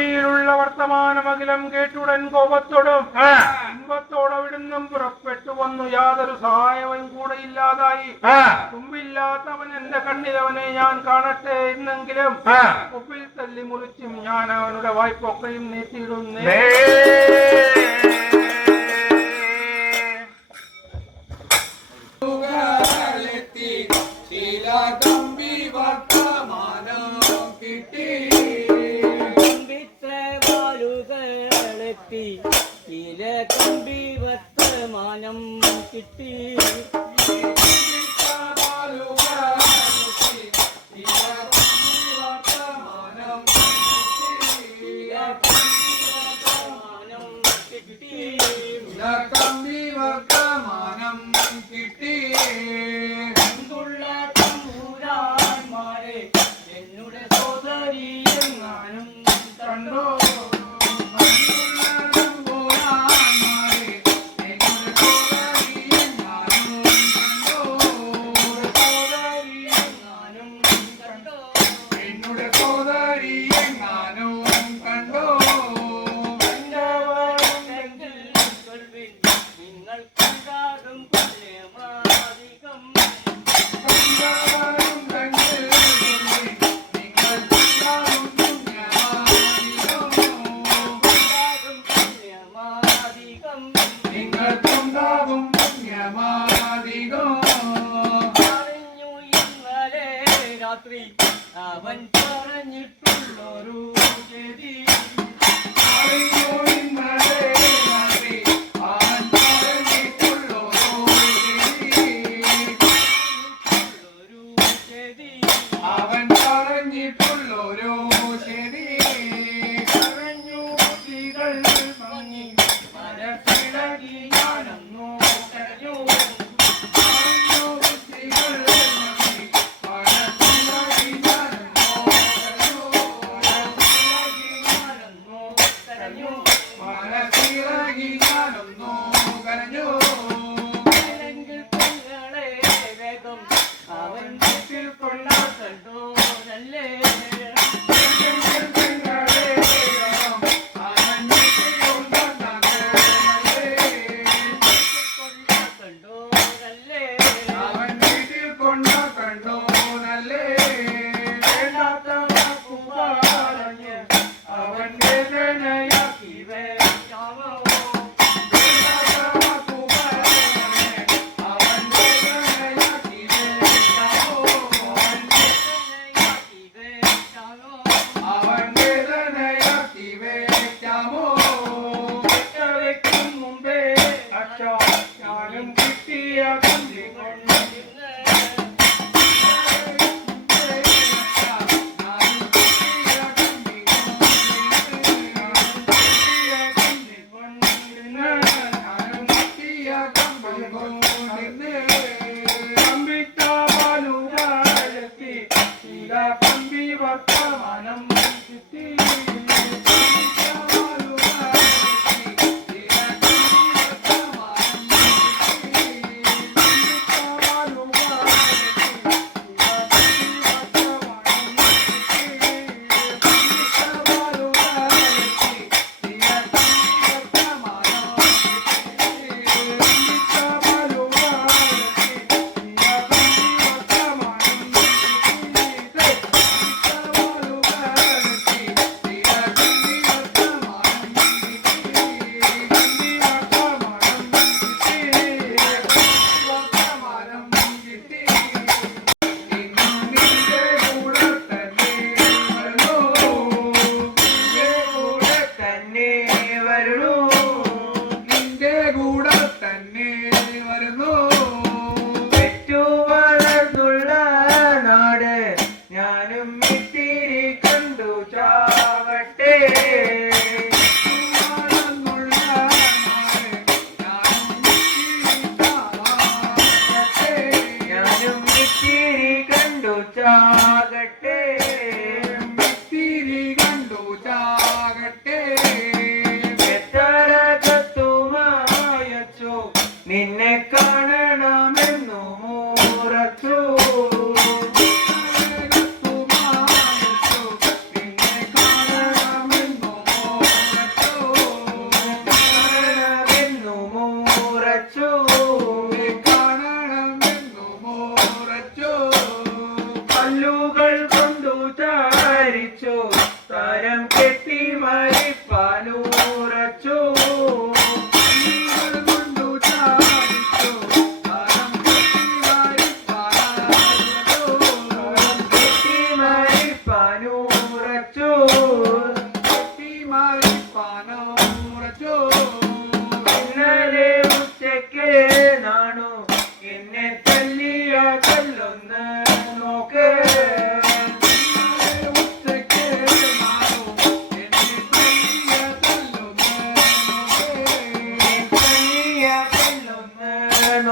തമ്മിലുള്ള വർത്തമാനമകിലം കേട്ടുടൻ കോപത്തോടും ഇമ്പത്തോടവിടുന്നും പുറപ്പെട്ടു വന്നു യാതൊരു സഹായവും കൂടെ ഇല്ലാതായി തുമ്പില്ലാത്തവൻ എന്റെ കണ്ണിലവനെ ഞാൻ കാണട്ടെ എന്നെങ്കിലും. ഉപ്പിൽ തല്ലി മുറിച്ചും ഞാൻ അവനുടെ വായ്പൊക്കെയും നീട്ടിയിടുന്നേ ദേ. കമ്പിത്രവാലുകളെത്തി ഇല കമ്പി വർത്തമാനം കിട്ടി.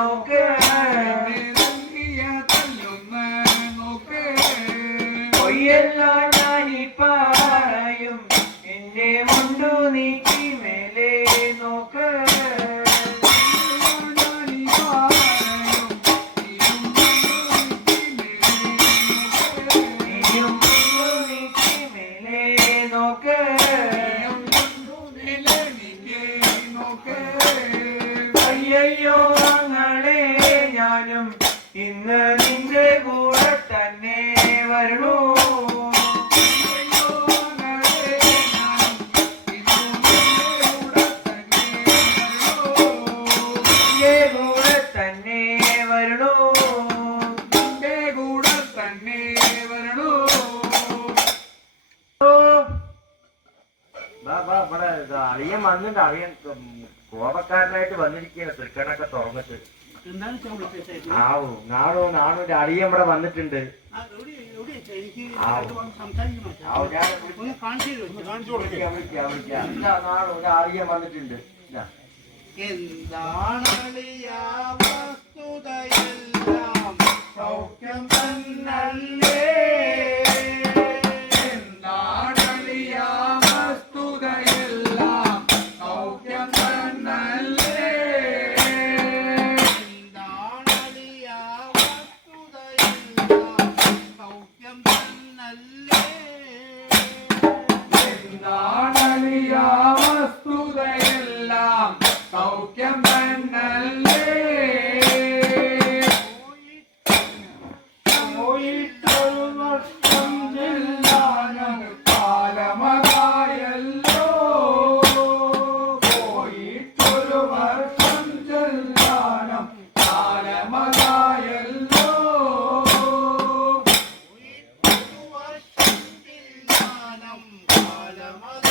কাউকে നാണോ നാണോ അടിയ ഇവിടെ വന്നിട്ടുണ്ട്. എന്താണ് വന്നിട്ടുണ്ട്. സൗഖ്യം തന്നല്ലേ? Mother.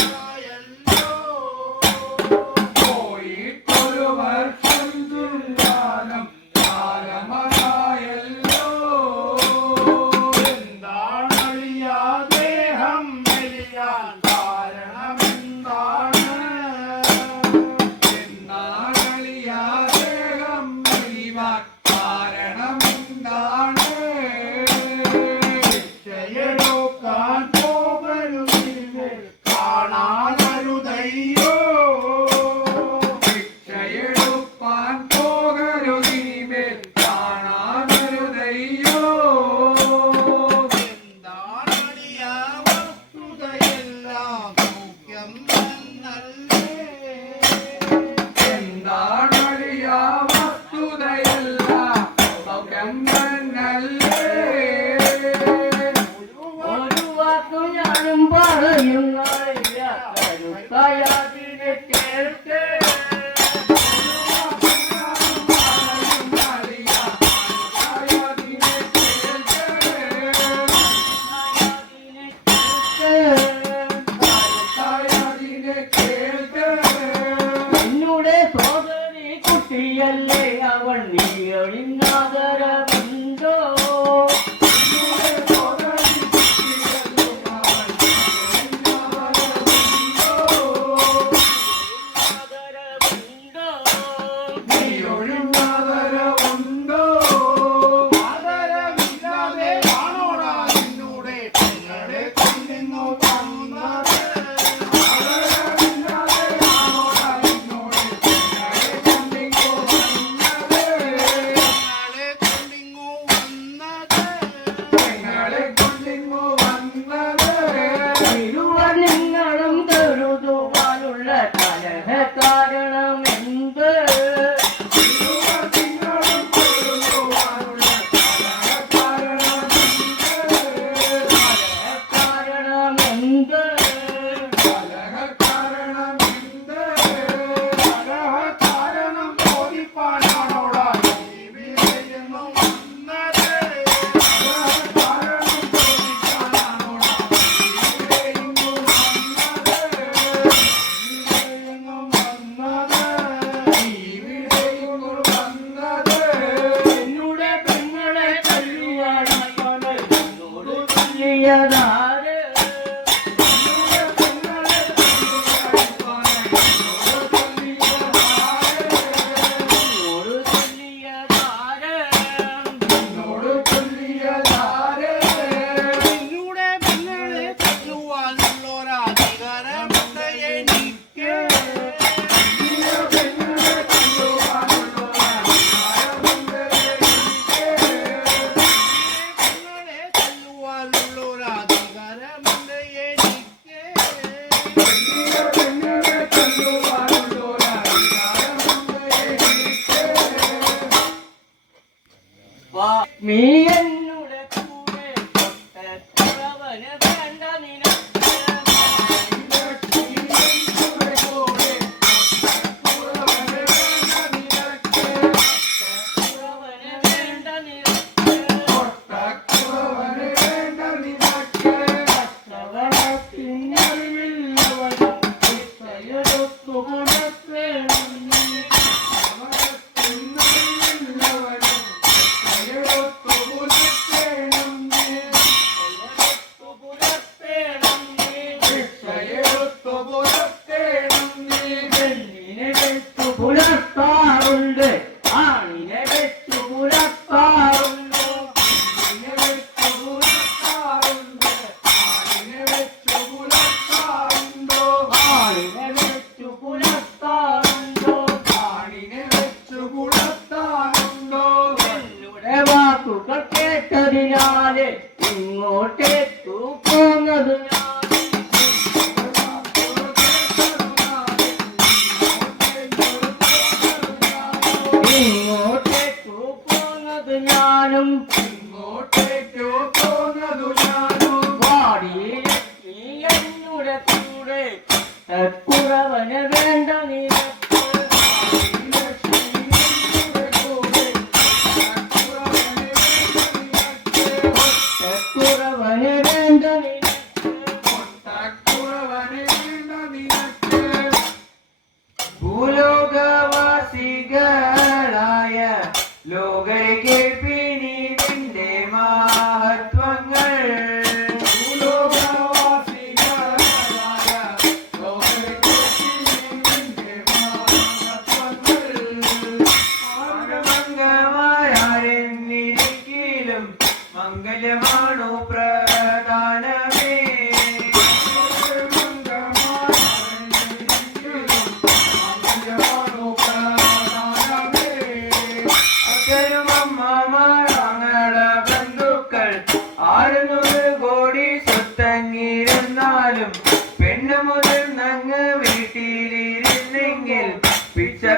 Oh, yeah.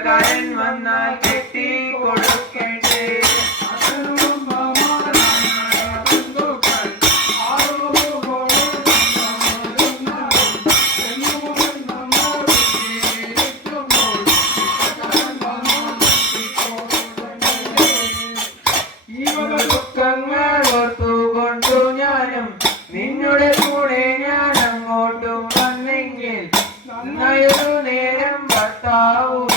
കരൻ വന്നാൽ കെട്ടി കൊടുക്കണ്ടേ ദുഃഖങ്ങൾ ഓർത്തുകൊണ്ടു ഞാനും നിന്നുടെ കൂടെ ഞാൻ അങ്ങോട്ടും വന്നെങ്കിൽ നന്നയൊരു നേരം ഭർത്താവും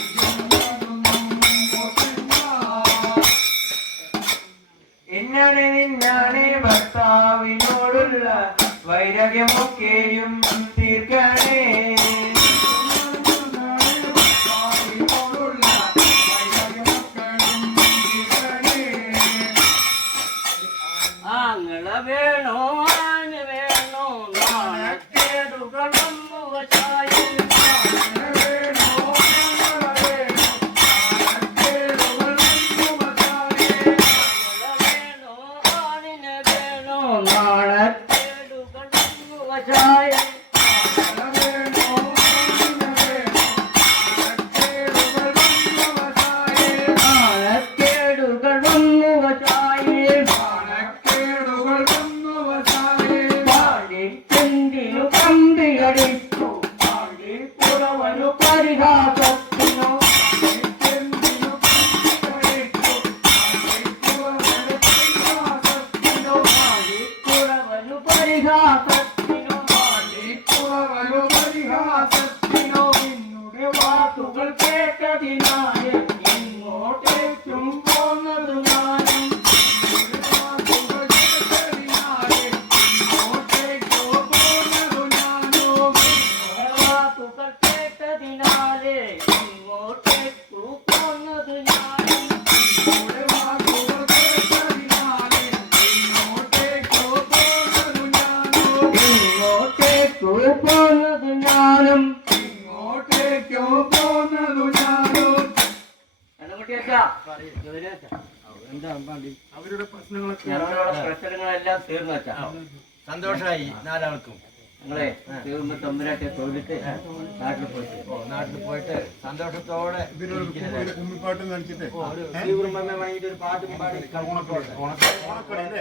queremos que അവരുടെ പ്രശ്നങ്ങളൊക്കെ ഞങ്ങളുടെ പ്രശ്നങ്ങളെല്ലാം തീർന്നു വെച്ചാ. സന്തോഷമായി നാലാൾക്കും. നിങ്ങളെ തീർന്ന് തമ്പുരാട്ടെ തൊഴിലിട്ട് നാട്ടിൽ പോയിട്ട്. നാട്ടിൽ പോയിട്ട് സന്തോഷത്തോടെ കുമ്മിപ്പാട്ട് നടിച്ചിട്ട് ഒരു വാങ്ങിയിട്ട് ഒരു പാട്ടും പാടി ഓണക്കട. ഓണക്കട.